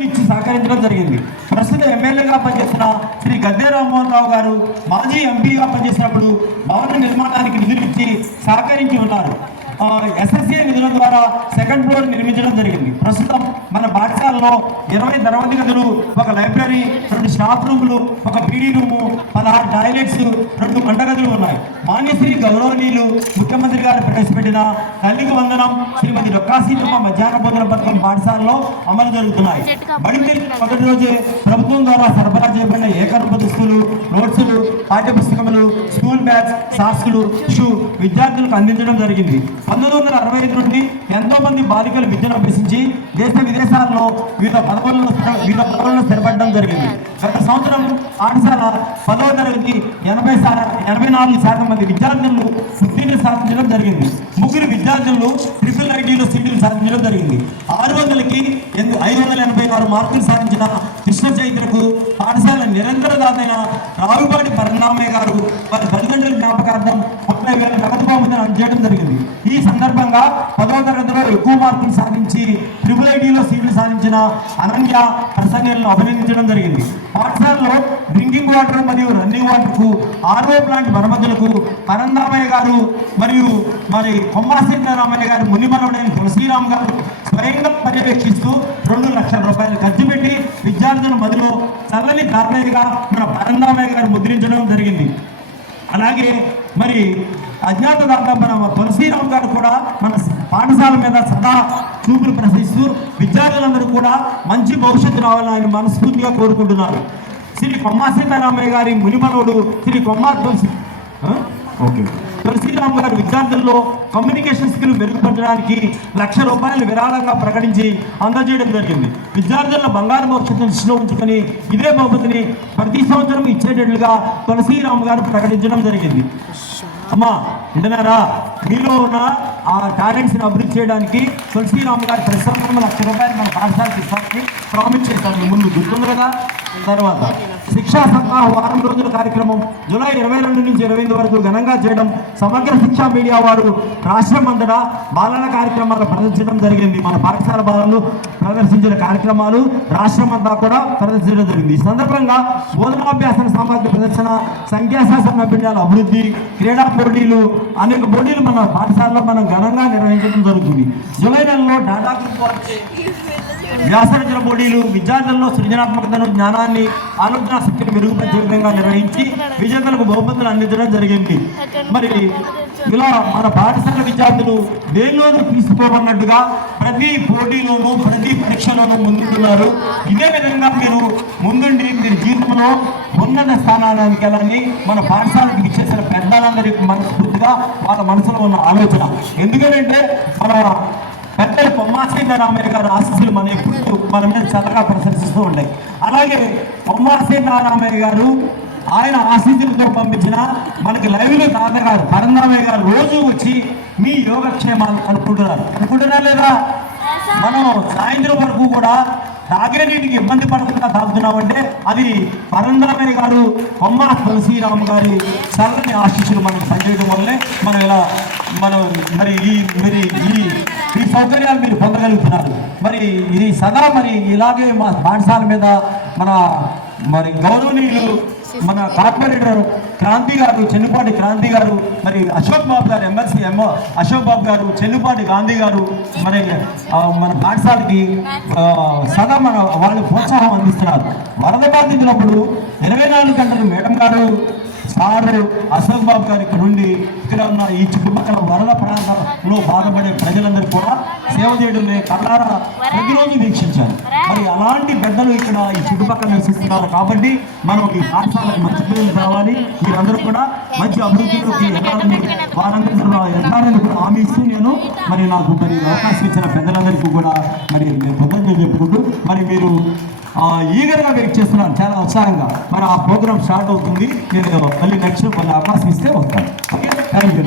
ఇచ్చి సహకరించడం జరిగింది. ప్రస్తుత ఎమ్మెల్యేగా పనిచేసిన శ్రీ గద్దె రామ్మోహన్ రావు గారు మాజీ ఎంపీగా పనిచేసినప్పుడు భవన నిర్మాణానికి నిధులు ఇచ్చి సహకరించి ఉన్నారు. ఎస్ఎస్ఏ నిధుల ద్వారా సెకండ్ ఫ్లోర్ నిర్మించడం జరిగింది. ప్రస్తుతం మన పాఠశాలలో 20 తరగతి గదులు, ఒక లైబ్రరీ, 2 స్టాఫ్ రూములు, ఒక పీడీ రూము, 16 టాయిలెట్స్, 2 వంటగదులు ఉన్నాయి. మాన్యశ్రీ గౌరవనీయులు ముఖ్యమంత్రి గారు ప్రవేశపెట్టిన తల్లికి వందనం, శ్రీమతి డొక్కాసీతమ్మ మధ్యాహ్న భోజన పథకం పాఠశాలలో అమలు జరుగుతున్నాయి. బడి తెరిచిన మొదటి రోజే ప్రభుత్వం ద్వారా సరఫరా చేయబడిన ఏకరూప దుస్తులు, నోట్సులు, పాఠ్యపుస్తకములు, స్కూల్ బ్యాగ్స్, సాక్స్లు, షూ విద్యార్థులకు అందించడం జరిగింది. 1965 నుండి ఎంతో మంది బాలికలు విద్యను అభ్యసించి దేశ విదేశాల్లో వివిధ పదవులను స్థిరపడడం జరిగింది. గత సంవత్సరం పాఠశాల 10వ తరగతి 84% మంది విద్యార్థులను ఉత్తీర్ణత సాధించడం జరిగింది. 3 విద్యార్థులు IIITలో సీట్లు సాధించడం జరిగింది. 600కి 586 మార్కులు సాధించిన కృష్ణ చైత్రకు పాఠశాల నిరంతర దాతైన రావుపాటి పరంధామయ్య గారు వారి తల్లిదండ్రుల జ్ఞాపకార్థం 30,000 నగదు బహుమతిని అందజేయడం జరిగింది. ఈ సందర్భంగా 10వ తరగతిలో ఎక్కువ మార్కులు సాధించి IIITలో సీట్లు సాధించిన అనన్య ప్రసంగాలను అభినందించడం జరిగింది. పాఠశాలలో డ్రింకింగ్ వాటర్ మరియు రన్నింగ్ వాటర్కు RO ప్లాంట్ మరమ్మతులకు పరంధామయ్య గారు మరియు కొమ్మాసీతారామయ్య గారు మునిమనవుడైన తులసీరామ్ గారు స్వయంగా పర్యవేక్షిస్తూ 2 లక్షల రూపాయలు ఖర్చు పెట్టి విద్యార్థుల మధ్యలో చల్లని కార్నర్గా మన పరంధామయ్య గారు ముద్రించడం జరిగింది. అలాగే అజ్ఞాతదాత మన తులసీరామ్ గారు కూడా మన పాఠశాల మీద సదా చూపులు ప్రశ్నిస్తూ విద్యార్థులందరూ కూడా మంచి భవిష్యత్తు రావాలని ఆయన మనస్ఫూర్తిగా కోరుకుంటున్నారు. శ్రీ కొమ్మాసీతారామయ్య గారి మునిమనవుడు శ్రీ తులసీరామ్ గారు విద్యార్థుల్లో కమ్యూనికేషన్ స్కిల్ మెరుగుపరచడానికి 1,00,000 రూపాయలు విరాళంగా ప్రకటించి అందజేయడం జరిగింది. విద్యార్థుల బంగారు భవిష్యత్తును దృష్టిలో ఉంచుకొని ఇదే బహుమతిని ప్రతి సంవత్సరం ఇచ్చేటట్లుగా తులసీరామ్ గారు ప్రకటించడం జరిగింది. అమ్మా వింటున్నారా? మీలో ఉన్న ఆ టాలెంట్స్ని అభివృద్ధి చేయడానికి తులసీరామ్ గారు ప్రతి సంవత్సరం 1,00,000 రూపాయలు మన పాఠశాలకు ఇస్తామని ప్రామిస్ చేశారు. ముందు గుర్తుంది కదా. తర్వాత శిక్షా సప్తాహ వారం రోజుల కార్యక్రమం జూలై 22 నుంచి 28 వరకు ఘనంగా చేయడం. సమగ్ర శిక్షా మీడియా వారు రాష్ట్రం అంతటా బాలల కార్యక్రమాలు ప్రదర్శించడం జరిగింది. మన పాఠశాల బాలలు ప్రదర్శించిన కార్యక్రమాలు రాష్ట్రం అంతా కూడా ప్రదర్శించడం జరిగింది. ఈ సందర్భంగా బోధనాభ్యాసన సామర్థ్య ప్రదర్శన, సంఖ్యాశాస్త్ర నైపుణ్యాల అభివృద్ధి, క్రీడా పోటీలు, అనేక పోటీలు మన పాఠశాలలో మనం ఘనంగా నిర్వహించడం జరుగుతుంది. జూలై నెలలో డాటా గ్రూప్ వ్యాసరచన పోటీలు విద్యార్థుల్లో సృజనాత్మకతను, జ్ఞానాన్ని, ఆలోచన శక్తిని మెరుగుపరిచే విధంగా నిర్వహించి విజేతలకు బహుమతులు అందించడం జరిగింది. ఇలా మన పాఠశాల విద్యార్థులు దేనిలోనూ తీసుకోమన్నట్టుగా ప్రతి పోటీలోనూ ప్రతి పరీక్షలోనూ ముందుకున్నారు. ఇదే విధంగా మీరు ముందుండి మీరు జీవితంలో ఉన్నత స్థానానికి వెళ్ళాలని మన పాఠశాలకు ఇచ్చేసిన పెద్దలందరికీ మనస్ఫూర్తిగా వాళ్ళ మనసులో ఉన్న ఆలోచన. ఎందుకంటే మన పెద్దలు కొమ్మాసీతారామయ్య గారు ఆశీస్సులు మన మీద చల్లగా ప్రశంసిస్తూ ఉంటాయి. అలాగే కొమ్మాసీతారామయ్య గారు ఆయన ఆశీస్సులతో పంపించిన మనకి లైవ్లో తాతగారు పరంధామయ్య గారు రోజు వచ్చి మీ యోగక్షేమాలు అనుకుంటున్నారా లేదా? మనం సాయంత్రం వరకు కూడా తాగే నీటికి ఇబ్బంది పడకుండా తాగుతున్నామంటే అది పరంధామయ్య గారు, కొమ్మా తులసీరామ్ గారి చల్లని ఆశీస్సులు మనకు పనిచేయడం వల్లే మనం ఈ సౌకర్యాలు మీరు పొందగలుగుతున్నారు. ఇది సదా ఇలాగే మా పాఠశాల మీద మన గౌరవనీయులు మన కార్పొరేటర్ క్రాంతి గారు, చెన్నుపాటి క్రాంతి గారు, అశోక్ బాబు గారు, ఎమ్మెల్సీ అశోక్ బాబు గారు, చెన్నుపాటి గాంధీ గారు మన పాఠశాలకి సదా వాళ్ళు ప్రోత్సాహం అందిస్తున్నారు. వరద బాధితులప్పుడు 24 గంటలు మేడం గారు, సారు, అశోక్ బాబు గారు ఇక్కడ నుండి ఇక్కడ ఉన్న ఈ చుట్టుపక్కల వరద ప్రాంతాల్లో బాధపడే ప్రజలందరూ కూడా సేవ చేయడం కళ్ళారా ప్రతిరోజు వీక్షించారు. అలాంటి పెద్దలు ఇక్కడ ఈ చుట్టుపక్కల నివసిస్తున్నారు కాబట్టి మనం ఈ పాఠశాలకు మంచి పేరు రావాలి, మీరందరూ కూడా మంచి అభివృద్ధిలోకి వెళ్ళాలని వారందరూ వెళ్ళాలని కూడా హామీ ఇస్తూ నేను నాకు అవకాశం ఇచ్చిన పెద్దలందరికీ కూడా కృతజ్ఞతలు చెప్పుకుంటూ మీరు ఈగర్గా వెయిట్ చేస్తున్నాను చాలా ఉత్సాహంగా. ఆ ప్రోగ్రామ్ స్టార్ట్ అవుతుంది. నేను మళ్ళీ నెక్స్ట్ అవకాశం ఇస్తే వస్తాను. Okay, thank you.